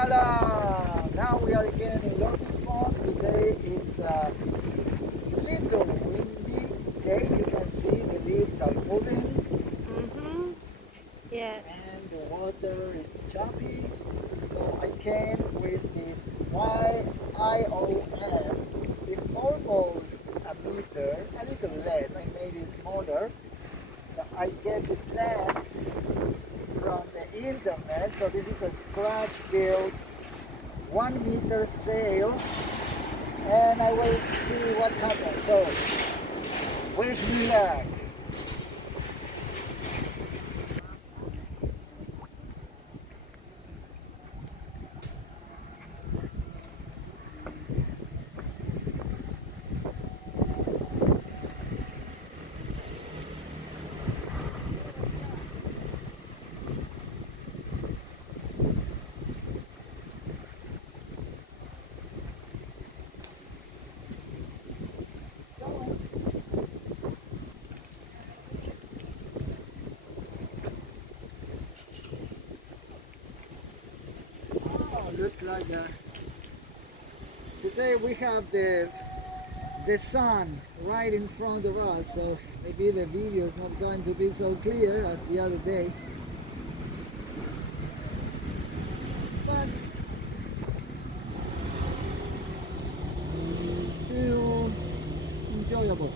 Shalom! Now we are again in Lotus Pond. Today is a little windy day. You can see the leaves are moving. Mm-hmm. Yes. And the water is choppy. So I came with this YIOM. It's almost a meter, a little less. I made it smaller. I get the plants from the internet. So this is a scratch built 1 meter sail, and I will see what happens. So where's Milan? Looks like today we have the sun right in front of us, so maybe the video is not going to be so clear as the other day, but still enjoyable.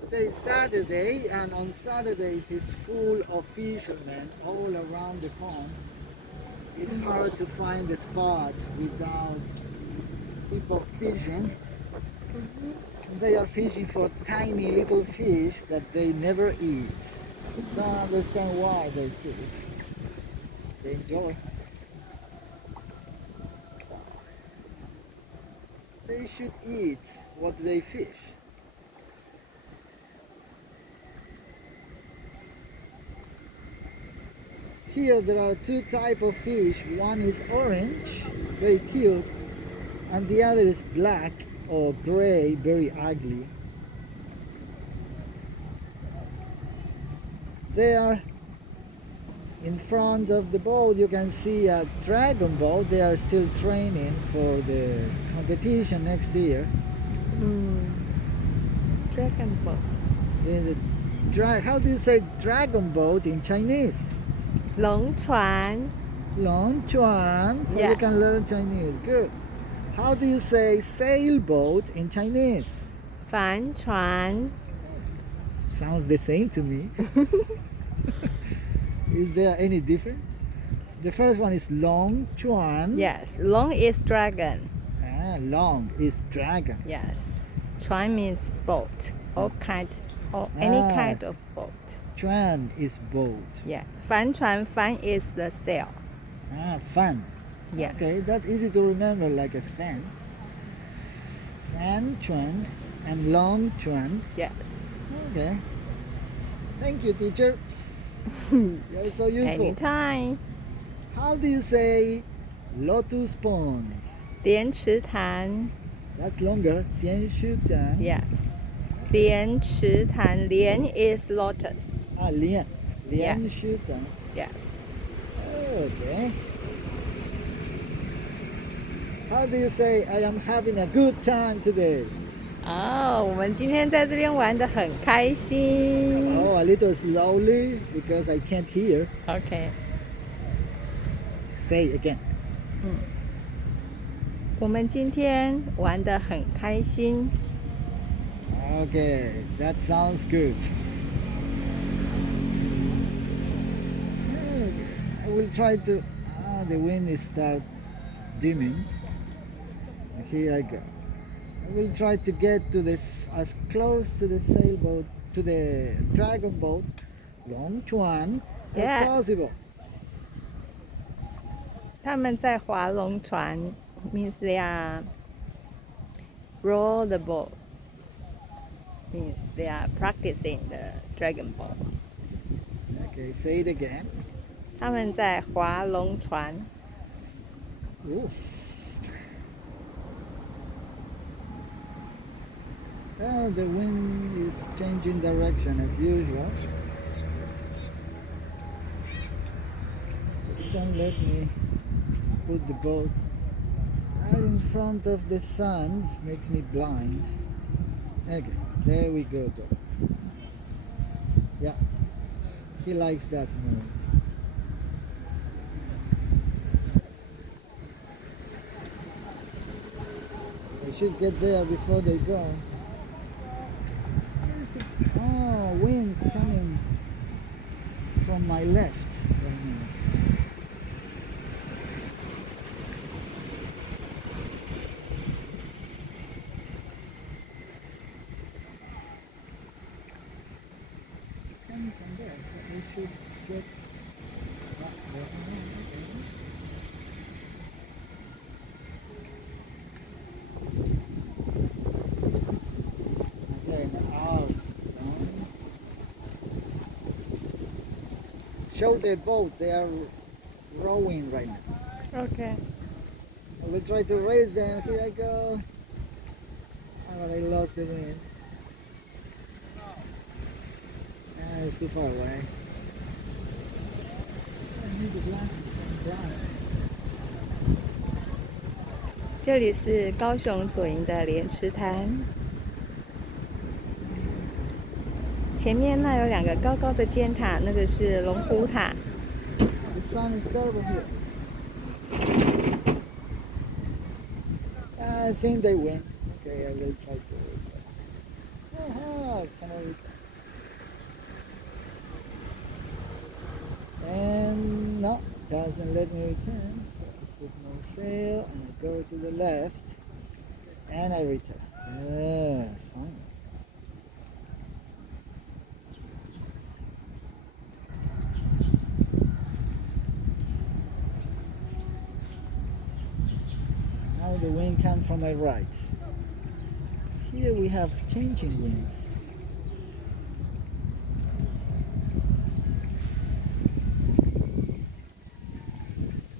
Today is Saturday, and on Saturdays it's full of fishermen all around the pond. It's hard to find a spot without people fishing. They are fishing for tiny little fish that they never eat. Don't understand why they fish. They enjoy. They should eat what they fish. Here there are two types of fish. One is orange, very cute, and the other is black or gray, very ugly. There in front of the boat you can see a dragon boat. They are still training for the competition next year. Dragon boat. There's a how do you say dragon boat in Chinese? 龙船 Long chuan. So you Yes. can learn Chinese. Good. How do you say sailboat in Chinese? 帆船 Sounds the same to me. Is there any difference? The first one is long chuan. Yes. Long is dragon. Long is dragon. Yes. 船 means boat. All kind or any Ah. kind of boat. Chuan is boat. Yeah. 帆船 fan is the sail. Fan. Yes. Okay, that's easy to remember, like a fan. Fan chuan and long chuan. Yes. Okay. Thank you, teacher. You're so useful. Anytime. How do you say Lotus Pond? 莲池潭 That's longer. 莲池潭. Yes. 莲池潭 莲 is lotus. 莲 Yeah. 池潭. Yes. Okay. How do you say I am having a good time today? 哦，我们今天在这边玩的很开心。 Oh, a little slowly because I can't hear. OK， Say again. 我们今天玩的很开心。 Okay, that sounds good. I will try to. The wind is start dimming. Here I go. I will try to get to this as close to the sailboat, to the dragon boat, Long Chuan, as Yes. possible. 他们在划龙船 means they are row the boat means they are practicing the dragon boat. Okay, say it again. 他们在划龙船。 Ooh. The wind is changing direction as usual. don't let me put the boat right in front of the sun. Makes me blind. Okay, there we go. Yeah, he likes that more. I should get there before they go. Oh, wind's coming from my left right now. It's coming from there, so we should get there. Okay, now show the boat. They are rowing right now. Okay. I will try to raise them. Here I go. Oh, but I lost the wind. Ah, it's too far away. I need the glasses. 这里是高雄左营的莲池潭，前面那有2个高高的尖塔，那个是龙虎塔。The sun is terrible here. I think they win. Okay, I will try to. Can I? And no, doesn't let me return. Put no sail and I go to the left and I return. Yes, fine. Now the wind comes from my right. Here we have changing winds.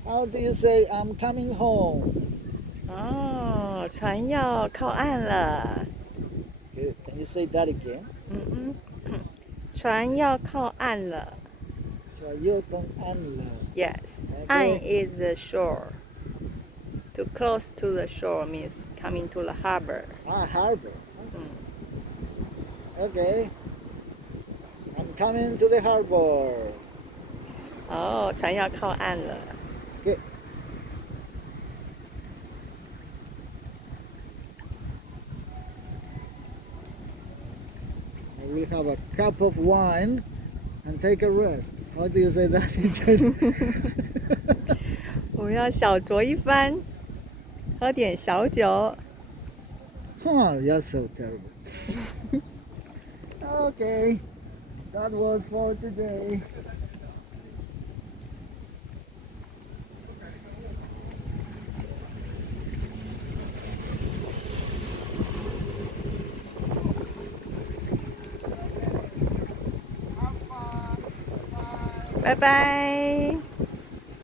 How do you say I'm coming home? 哦，船要靠岸了。 Good. Can you say that again? 船要靠岸了。 Yes. Okay. 岸 is the shore. To close to the shore means coming to the harbor. Ah, harbor. Okay. I'm coming to the harbor. 哦，船要靠岸了。 Good. I will have a cup of wine and take a rest. How do you say that in Chinese? 我要小酌一番，喝点小酒。 Oh, you're so terrible. Okay, that was for today. Have fun. Bye. 拜拜。